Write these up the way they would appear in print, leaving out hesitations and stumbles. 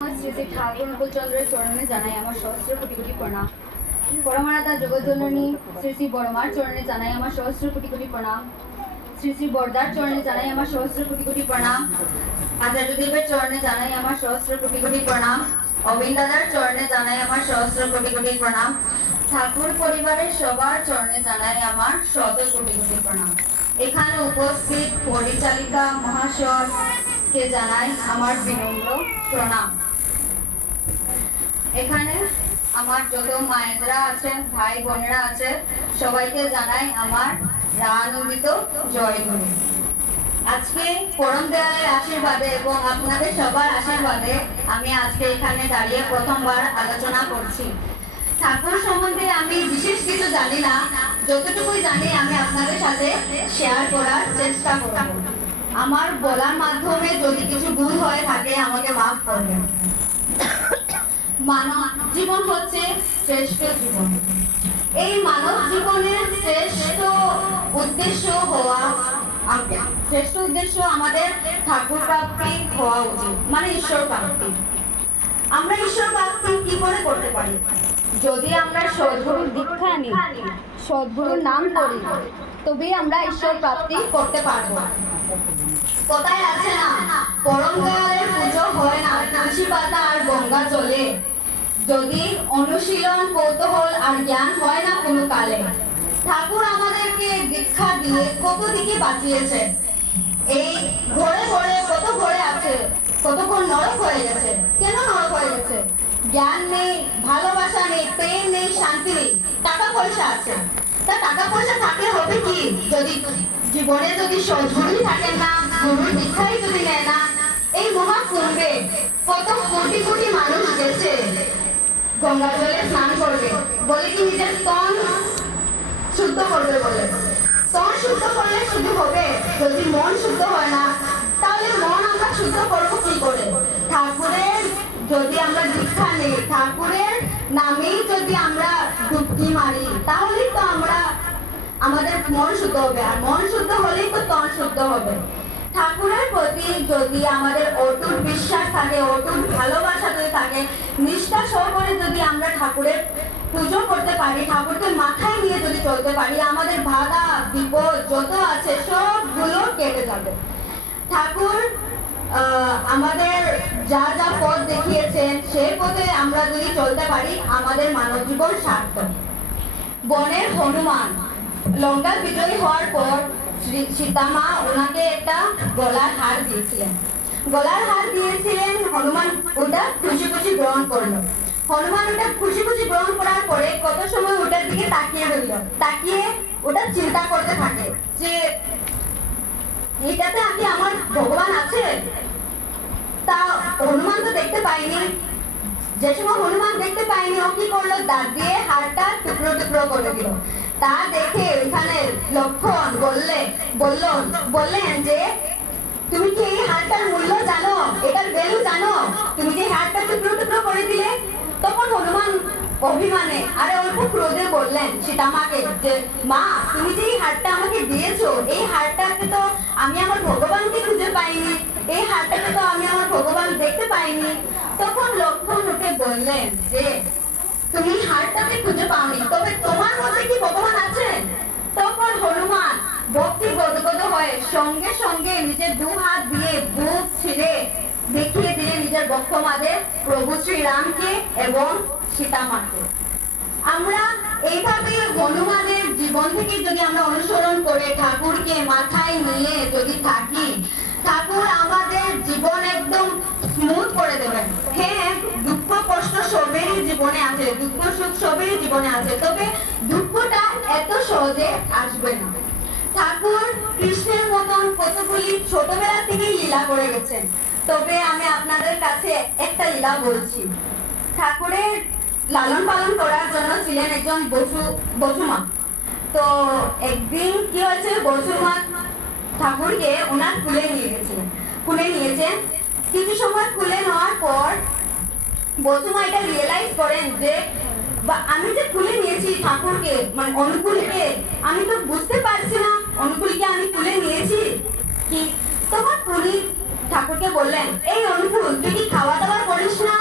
শ্রী শ্রী ঠাকুর নকুলচন্দ্রের চরণে জানাই আমার সহস্র কোটি কোটি প্রণাম। পরমানাথা জগজ্জননী শ্রী শ্রী বড়মার চরণে জানাই আমার সহস্র কোটি কোটি প্রণাম। শ্রী শ্রী বরদার চরণে জানাই আমার সহস্র কোটি কোটি প্রণাম। আচার্যদেবের চরণে জানাই আমার সহস্র কোটি কোটি প্রণাম। অবিন দাদার চরণে জানাই আমার সহস্র কোটি কোটি প্রণাম। ঠাকুর পরিবারের সবার চরণে জানাই আমার শত কোটি কোটি প্রণাম। এখানে উপস্থিত পরিচালিকা মহাশয়কে জানাই আমার বিনম্র প্রণাম। এখানে আমার যত মায়েরা আছেন, ভাই বোনেরা আছে, সবাইকে জানাই আমার রানন্দিত জয়গুরু। আজকে পরম দয়ালের আশীর্বাদে এবং আপনাদের সবার আশীর্বাদে আমি আজকে এখানে দাঁড়িয়ে প্রথমবার আলোচনা করছি। ঠাকুর সম্বন্ধে আমি বিশেষ কিছু জানি না, যতটুকুই জানি আমি আপনাদের সাথে শেয়ার করার চেষ্টা করব। আমার বলার মাধ্যমে যদি কিছু ভুল হয়ে থাকে আমাকে মাফ করবেন। মানব জীবন হচ্ছে শ্রেষ্ঠ জীবন। এই মানব জীবনের শ্রেষ্ঠ উদ্দেশ্য আমাদের ঠাকুর প্রাপ্তি হওয়া উচিত, মানে ঈশ্বর প্রাপ্তি। আমরা ঈশ্বর প্রাপ্তি কি করে করতে পারি? যদি আমরা সদ্গুরুর দীক্ষা নিই, সদ্গুরুর নাম করি, তবেই আমরা ঈশ্বর প্রাপ্তি করতে পারবো। কোথায় আছে না, পরম দয়ালের পুজো হয় না তুলসী পাতা আর গঙ্গা জলে, যদি অনুশীলন কৌতূহল আর জ্ঞান হয় না কোনো কালে। ঠাকুর আমাদেরকে দীক্ষা দিয়ে কত দিকে বাঁচিয়েছে। এই ঘরে ঘরে কত ঘরে আছে, কতক্ষণ নরক হয়ে গেছে। কেন নরক হয়ে গেছে? জ্ঞান নেই, ভালোবাসা নেই, প্রেম নেই, শান্তি নেই। টাকা পয়সা আছে, তা টাকা পয়সা থাকলে হবে কি যদি জীবনে যদি সদ্গুরুই থাকেন না, গুরুর দীক্ষাই যদি নেয় না। এই মহাকুম্ভে কত কোটি কোটি মানুষ গেছে গঙ্গা জলে স্নান করবে, বলে কি নিজের স্তন শুদ্ধ করবে বলে। স্তন শুদ্ধ করলে শুধু হবে, যদি মন শুদ্ধ হয় না তাহলে মন আমরা শুদ্ধ করবো কি করে? ঠাকুরের যদি আমরা দীক্ষা নেই, ঠাকুরের নামেই যদি আমরা ডুবকি মারি, তাহলেই তো আমাদের মন শুদ্ধ হবে, আর মন শুদ্ধ হলেই তো তন শুদ্ধ হবে। ঠাকুরের প্রতি যদি আমাদের অটুট বিশ্বাস থাকে, অটুট ভালোবাসা যদি থাকে, নিষ্ঠা সহকারে যদি আমরা ঠাকুরের পুজো করতে পারি, ঠাকুরকে মাথায় নিয়ে যদি চলতে পারি, আমাদের বাধা বিপদ যত আছে সবগুলো কেটে যাবে। ঠাকুর আমাদের যা যা পথ দেখিয়েছেন সেই পথে আমরা যদি চলতে পারি, আমাদের মানব জীবন সার্থক। বনের হনুমান লঙ্কা বিজয়ী হওয়ার পর সীতামা ওনাকে একটা গলার হার দিয়েছিলেন। গলার হার দিয়েছিলেন, হনুমান ওটা খুশি খুশি গ্রহণ করলো। হনুমান ওটা খুশি খুশি গ্রহণ করার পরে কত সময় ওটার দিকে তাকিয়ে রইল, তাকিয়ে ওটা চিন্তা করতে থাকে যে এটাতে আগে আমার ভগবান আছে। তা হনুমান তো দেখতে পাইনি। যে সময় হনুমান দেখতে পাইনি, ও কি করলো, দাঁত দিয়ে হাড়টা টুকরো টুকরো করে দিল। তা দেখে এখানে লক্ষণ বললেন যে তুমি কি এই হাড়টার মূল্য জানো, এটার ভ্যালু জানো? তুমি যে হাড়টা টুকরো টুকরো করে দিলে। তখন হনুমান অভিমানে আরে অল্প ক্রোধে বললেন সীতামাকে যে মা, তুমি যে এই হাড়টা আমাকে দিয়েছো, এই হাড়টাকে তো আমি আমার ভগবানকে খুঁজে পাইনি, এই হাড়টাকে তো আমি আমার ভগবান দেখতে পাইনি। তখন লক্ষণ উঠে বললেন যে তুমি হাড়টাকে খুঁজে পাওনি, তবে তোমার মধ্যে কি ভগবান আছেন? তখন হনুমান ভক্তি গদগদ হয়ে সঙ্গে সঙ্গে নিজের দু হাত দিয়ে বুক ছিঁড়ে দেখিয়ে দিলেন নিজের বক্ষমাদে প্রভু শ্রীরামকে এবং সীতামাকে। আমরা এইভাবে হনুমানের জীবন থেকে যদি আমরা অনুসরণ করে ঠাকুরকে মাথায় নিয়ে যদি থাকি, ঠাকুর আমাদের জীবন একদম স্মুথ করে দেবেন। হ্যাঁ, দুঃখ কষ্ট সবেরই জীবনে আছে, দুঃখ সুখ সবেরই জীবনে আছে, তবে দুঃখটা এত সহজে আসবে না। ঠাকুর কৃষ্ণের মতন কতগুলি ছোটবেলা থেকেই লীলা করে গেছেন, তবে আমি আপনাদের কাছে একটা লীলা বলছি। ঠাকুরের লালন পালন করার জন্য ছিলেন একজন বসুমা। তো একদিন কি হয়েছে, বসুমা ঠাকুরকে ওনার কুলে নিয়েছেন। কিছু সময় কুলে নেওয়ার পর বসুমা এটা রিয়েলাইজ করেন যে আমি যে কুলে নিয়েছি ঠাকুরকে, মানে অনুকূলকে, আমি তো বুঝতে পারছি না অনুকূলকে আমি কুলে নিয়েছি কি। তখন উনি ঠাকুরকে বললেন, এই অনুকূল তুই কি খাওয়া দাওয়া করিস না?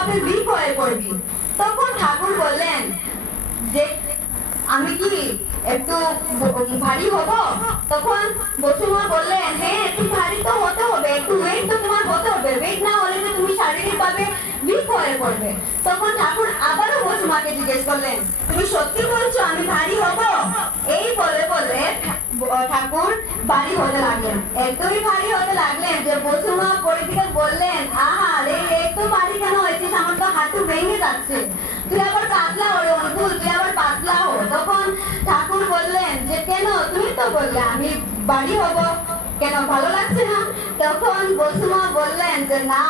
পাপে বিপয়ে পড়বি। তখন ঠাকুর বললেন যে আমি কি একটু ভারী হব? তখন বসুমা বললেন হ্যাঁ একটু ভারী তো হতে হবে, একটু ওয়েট তো তোমার হতে হবে, ওয়েট না হলে তো তুমি শারীরিকভাবে উইক হয়ে পড়বে। তখন ঠাকুর আবারও বসুমাকে জিজ্ঞেস করলেন তুমি সত্যি বলছো আমি ভারী হব? এই বলে বলে ঠাকুর ভারী হতে লাগলেন, এতই ভারী হতে লাগলেন যে বসুমা পরে থেকে বললেন আহা রে একটু ভারী কেন হয়েছিস, আমার তো হাঁটু ভেঙে যাচ্ছে, তুই আবার পাতলা হলে অনুকূল, তুই আবার পাতলা হো। তখন ঠাকুর বললেন যে কেন, তুমি তো বললে আমি ভারী হব, কেন ভালো লাগছে না? তখন বসুমা বললেন যে না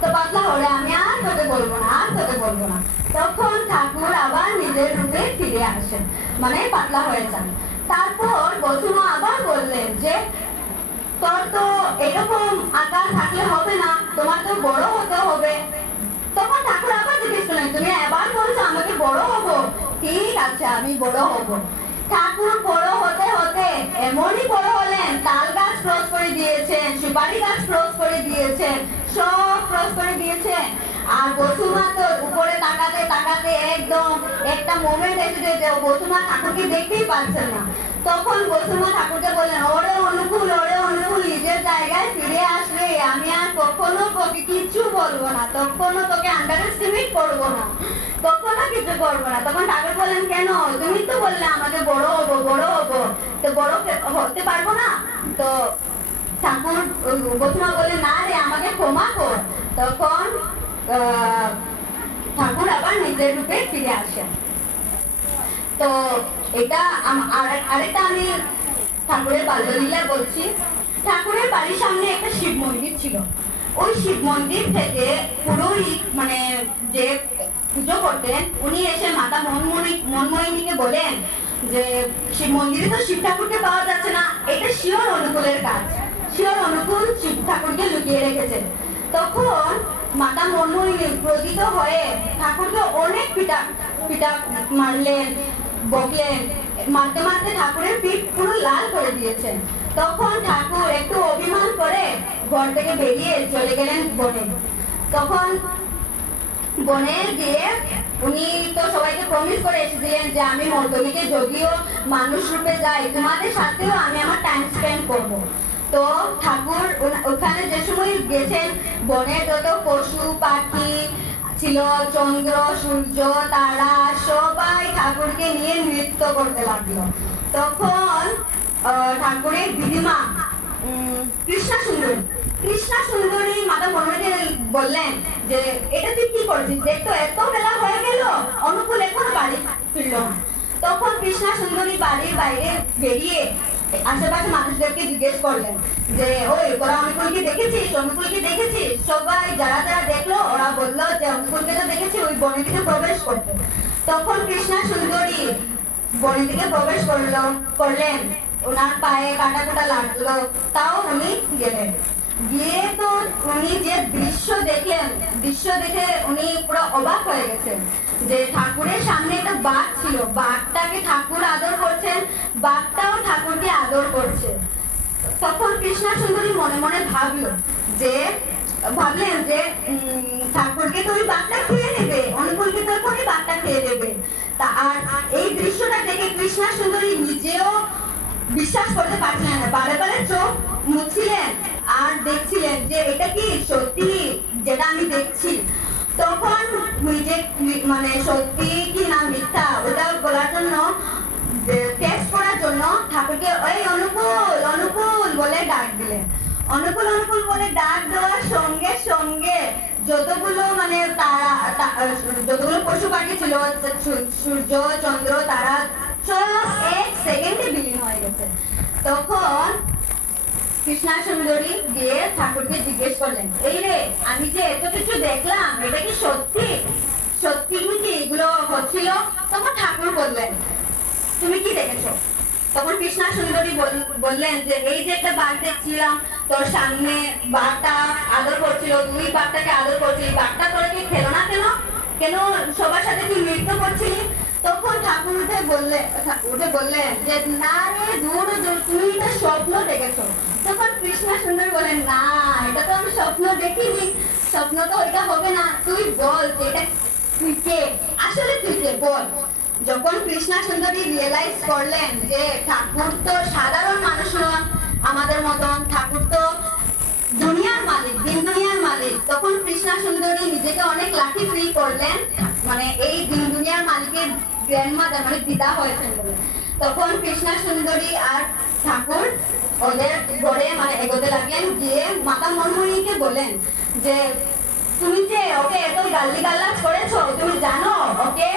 তো পাতলা হলে আমি আর তোকে বলবো না, আর তোকে বলবো না। তখন ঠাকুর আবার নিজের রূপে ফিরে আসেন, মানে পাতলা হয়ে যান। তারপর বসুমা আবার বললেন যে তোর তো এরকম আকার থাকলে হবে না, তোমার তো বড় হতে হবে। তখন ঠাকুর আবার জিজ্ঞেস করলেন তুমি এবার বলছো আমাকে বড় হব, ঠিক আছে আমি বড় হব। ঠাকুর বড় হতে হতে এমনই বড় হলেন, তাল গাছ ক্রস করে দিয়েছেন, সুপারি গাছ ক্রস করে দিয়েছেন, সব ক্রস করে দিয়েছেন। আর বসুমা তো উপরে তাকাতে তাকাতে একদম একটা মোমেন্ট এসে যে বসুমা ঠাকুরকে দেখতেই পাচ্ছেন না। তখন বসুমা ঠাকুরকে বললেন ওরে অনুকূল, ওরে অনুকূল নিজের জায়গায় ফিরে আসলে আমি আর কখনো তোকে কিছু বলবো না, কখনো তোকে আন্ডার এস্টিমেট করবো না, কখনো কিছু করবো না। তখন ঠাকুর বললেন কেন, তুমি তো বললে আমাকে বড় হবো বড় হবো, তো বড় হতে পারবো না? তো ঠাকুর বসুমা বললেন না রে আমাকে ক্ষমা কর। তখন ঠাকুর আবার নিজের রূপে ফিরে আসেন। তো এটা আরেকটা আমি ঠাকুরের বাল্যলীলা বলছি। ঠাকুরের বাড়ির সামনে একটা শিব মন্দির ছিল, ওই শিব মন্দির থেকে পুরোহিত মানে যে পুজো করতেন উনি এসে মাতা মনমোহিনীকে বলেন যে শিব মন্দিরে তো শিব ঠাকুরকে পাওয়া যাচ্ছে না, এটা শিওর অনুকূলের কাজ, শিওর অনুকূল শিব ঠাকুরকে লুকিয়ে রেখেছেন। তখন মাতা মনমোহিনী ক্রোধিত হয়ে ঠাকুরকে অনেক পিটা মারলেন, বকলেন, মারতে মারতে ঠাকুরের পিঠ পুরো লাল করে দিয়েছেন। তখন ঠাকুর একটু অভিমান করে ঘর থেকে বেরিয়ে চলে গেলেন বনে। তখন বনে গিয়ে উনি তো সবাইকে প্রমিস করে এসেছিলেন যে আমি মর্দনীকে যদিও মানুষ রূপে যাই তোমাদের সাথেও আমি আমার টাইম স্পেন্ড করবো। তো ঠাকুর ওখানে যে সময় গেছেন বনে যত পশু পাখি ছিল, চন্দ্র সূর্য তারা সবাই ঠাকুরকে নিয়ে নৃত্য করতে লাগলো। তখন ঠাকুরের দিদিমা কৃষ্ণা সুন্দরী মাতা মনমোহিনী বললেন যে এটা তুই কি করছিস, দেখ তো এত বেলা হয়ে গেল অনুকূল এখনো বাড়ি ফিরল না। তখন কৃষ্ণা সুন্দরী বাড়ির বাইরে বেরিয়ে আশেপাশে মানুষদেরকে জিজ্ঞেস করলেন যে ওই তোরা অনুকূলকে দেখেছিস, অনুকূলকে দেখেছিস? সবাই যারা যারা দেখলো ওরা বললো যে অনুকূলকে তো দেখেছি ওই বনের দিকে প্রবেশ করতে। তখন কৃষ্ণা সুন্দরী বনের দিকে প্রবেশ করলেন, ওনার পায়ে কাটা কুটা লাগলো, তাও উনি গেলেন। গিয়ে তো উনি যে দৃশ্য দেখে উনি পুরো অবাক হয়ে গেছেন যে ঠাকুরের সামনে একটা বাঘ ছিল, বাঘটাকে ঠাকুর আদর করছেন, বাঘটাও ঠাকুরকে আদর করছে। তখন কৃষ্ণা সুন্দরী মনে মনে ভাবলেন যে ঠাকুরকে তো ওই বাঘটা খেয়ে নেবে, অনুকূলকে তো এখনই বাঘটা খেয়ে নেবে। তা আর এই দৃশ্যটা দেখে কৃষ্ণা সুন্দরী নিজেও বিশ্বাস করতে পারছিলেন না, বারে বারে চোখ মুছছিলেন আর দেখছিলেন যে এটা কি সত্যি যেটা আমি দেখছি। তখন নিজে মানে সত্যি কি না মিথ্যা ওটা বলার জন্য টেস্ট করার জন্য ঠাকুরকে ওই অনুকূল অনুকূল বলে ডাক দিলেন। অনুকূল অনুকূল বলে ডাক দেওয়ার সঙ্গে সঙ্গে যতগুলো মানে যতগুলো পশু পাখি ছিল, সূর্য চন্দ্র তারা সব এক সেকেন্ডে বিলীন হয়ে গেছে। তখন কৃষ্ণা সুন্দরী গিয়ে ঠাকুরকে জিজ্ঞেস করলেন এই রে আমি যে এত কিছু দেখলাম এটা কি সত্যি, সত্যি কি এগুলো হচ্ছিল? তখন ঠাকুর বললেন তুমি কি দেখেছো? তখন কৃষ্ণা সুন্দরী বললেন যে এই যে একটা বাঘ দেখছিলাম তোর সামনে, বাঘটা আদর করছিল, তুই বাঘটাকে আদর করছিলি, বাঘটা তোরা কি খেলো না কেন, কেন সবার সাথে তুই নৃত্য করছিলি? তখন ঠাকুর উঠে বললেন যে না রে দূর তুমি এটা স্বপ্ন দেখেছো। তখন কৃষ্ণা সুন্দর বলেন না এটা তো আমি স্বপ্ন দেখিনি, স্বপ্ন তো ওইটা হবে না, তুই বল যে এটা তুই কে, আসলে তুই কে বল। যখন কৃষ্ণা সুন্দরী রিয়েলাইজ করলেন যে ঠাকুর তো সাধারণ মানুষ নন আমাদের মতন, ঠাকুর তো দুনিয়ার মালিক, দিন দুনিয়ার মালিক, তখন কৃষ্ণা সুন্দরী নিজেকে অনেক লাকি ফিল করলেন, মানে এই দিন দুনিয়ার মালিকের গ্র্যান্ডমাদার মানে পিতা হয়েছেন বলে। তখন কৃষ্ণা সুন্দরী আর ঠাকুর ওদের ঘরে মানে এগোতে লাগলেন, গিয়ে মাতা মনমোহনীকে বলেন যে তুমি যে ওকে এত গালিগালাজ করেছো, তুমি জানো ওকে,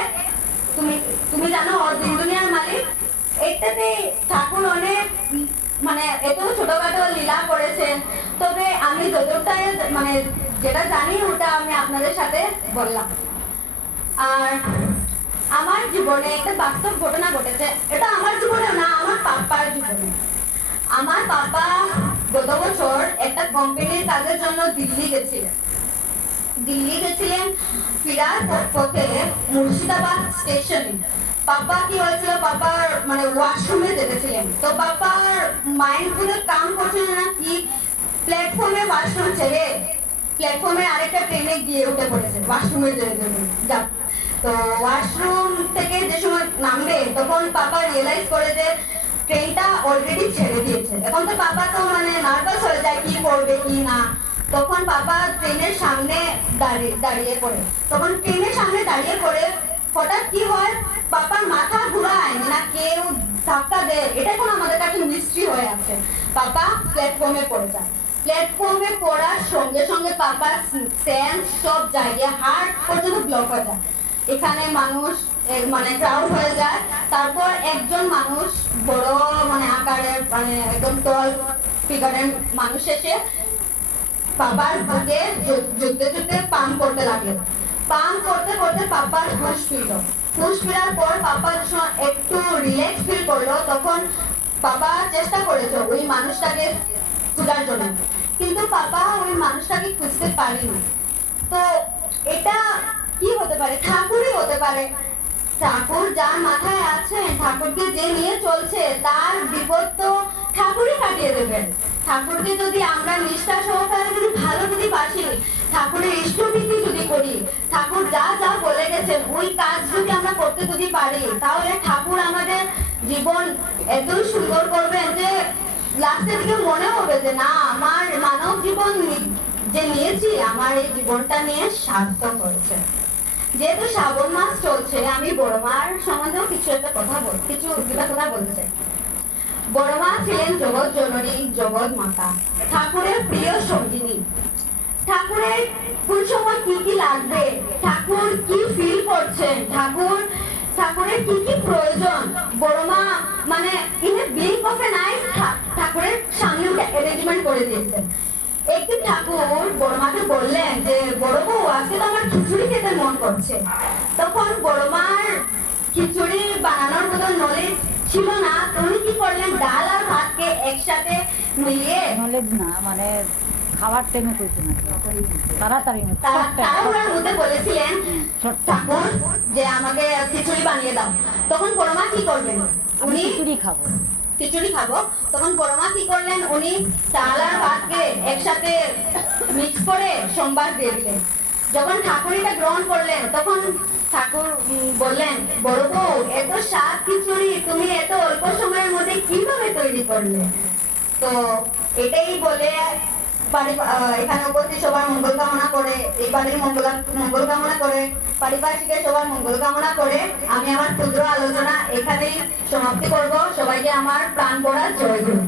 তুমি জানো ও দিন দুনিয়ার মালিক। এটাতে ঠাকুর অনেক মানে এত ছোটখাটো লীলা করেছেন, তবে আমি যতটাই মানে যেটা জানি ওটা আমি আপনাদের সাথে বললাম। আর আমার জীবনে একটা বাস্তব ঘটনা ঘটেছে, এটা আমার জীবনে না, আমার পাপার জীবনে। আমার পাপা গত বছর একটা কোম্পানির কাজের জন্য দিল্লি গেছিলেন, ফিরার পথে মুর্শিদাবাদ স্টেশনে পাপা কি হয়েছিল, পাপার মানে ওয়াশরুমে যেতেছিলেন, তো পাপার মাইন্ড পুরো কাম করছিল না কি, প্ল্যাটফর্মে ওয়াশরুম ছেড়ে প্ল্যাটফর্মে আরেকটা ট্রেনে গিয়ে উঠে পড়েছে ওয়াশরুমে যা। তো ওয়াশরুম থেকে যে সময় নামবে তখন পাপা রিয়েলাইজ করে যে ট্রেনটা অলরেডি ছেড়ে দিয়েছে। এখন তো পাপা তো মানে নার্ভাস হয়ে যায় কি করবে কি না। তখন পাপা ট্রেনের সামনে দাঁড়িয়ে পড়ে, তখন ট্রেনের সামনে দাঁড়িয়ে পড়ে হঠাৎ কি হয়, পাপার মাথা ঘুরায় না কেউ ধাক্কা দেয়, এটা এখন আমাদের কাছে মিস্ট্রি হয়ে আছে। পাপা প্ল্যাটফর্মে পড়ে যায়, প্ল্যাটফর্মে পড়ার সঙ্গে সঙ্গে পাপার সেন্স সব জায়গায় হার্ট পর্যন্ত ব্লক হয়ে যায়, এখানে মানুষ মানে ক্রাউড হয়ে যায়। তারপর একজন মানুষ বড় মানে আকারের মানে একদম টল ফিগারের মানুষ এসে পাপার বুকে যুদ্ধে পাম্প করতে লাগলেন। পাম্প করতে করতে পাপার হুঁশ ফিরার পর পাপা যখন একটু রিল্যাক্স ফিল করলো, তখন পাপা চেষ্টা করেছে ওই মানুষটাকে খোঁজার জন্য, কিন্তু পাপা ওই মানুষটাকে খুঁজতে পারেনি। তো এটা কি হতে পারে, ঠাকুরই হতে পারে। ঠাকুর যার মাথায় আছেন, ঠাকুরকে যে নিয়ে চলছে, তার বিপদ তো ঠাকুরই কাটিয়ে দেবেন। ঠাকুরকে যদি আমরা নিষ্ঠা সহকারে যদি ভালো যদি বাসি, ঠাকুরের ইষ্টভীতি যদি করি, ঠাকুর যা যা বলে গেছেন ওই কাজ যদি আমরা করতে যদি পারি, তাহলে ঠাকুর আমাদের জীবন এতই সুন্দর করবেন যে লাস্টের দিকে মনে হবে যে না, আমার মানব জীবন যে নিয়েছি, আমার এই জীবনটা নিয়ে সার্থক হয়েছে। যেহেতু শ্রাবণ মাস চলছে, আমি বড় মার সম্বন্ধেও কিছু একটা কথা বলতে চাই। বড় মা ছিলেন জগৎ জননী, জগৎ মাতা, ঠাকুরের প্রিয় সঙ্গিনী। ঠাকুরের কোন সময় কি কি লাগবে, ঠাকুর কি ফিল করছেন, ঠাকুরের কি কি প্রয়োজন, বড় মা মানে in a blink of N I ঠাকুরের সামনে অ্যারেঞ্জমেন্ট করে দিয়েছেন। একদিন ঠাকুর বড় মাকে বললেন যে বড় বউ, আজকে তো আমার খিচুড়ি খেতে মন করছে। তখন বড় মার খিচুড়ি বানানোর মতো নলেজ ছিল না, উনি কি করলেন, ডাল আর ভাতকে একসাথে মিলিয়ে, নলেজ না মানে খাবার টাইমে কইতে না, তাড়াতাড়ি তাড়াহুড়োর মধ্যে বলেছিলেন ঠাকুর যে আমাকে খিচুড়ি বানিয়ে দাও। তখন বড় মা কি করবেন, উনি খিচুড়ি খাবো। তখন বড় মা কি করলেন, উনি চাল আর ভাতকে একসাথে মিক্স করে সোমবার দিয়ে দিলেন। যখন ঠাকুর এটা গ্রহণ করলেন, তখন ঠাকুর বললেন, বড় বউ, এত স্বাদ খিচুড়ি তুমি এত অল্প সময়ের মধ্যে কিভাবে তৈরি করলে। তো এটাই বলে এখানে উপস্থিত সবার মঙ্গল কামনা করে, এই বাড়ির মঙ্গল কামনা করে, পারিপার্শ্বিকের সবার মঙ্গল কামনা করে আমি আমার ক্ষুদ্র আলোচনা এখানেই সমাপ্তি করব। সবাইকে আমার প্রাণ ভরা জয় গুরু।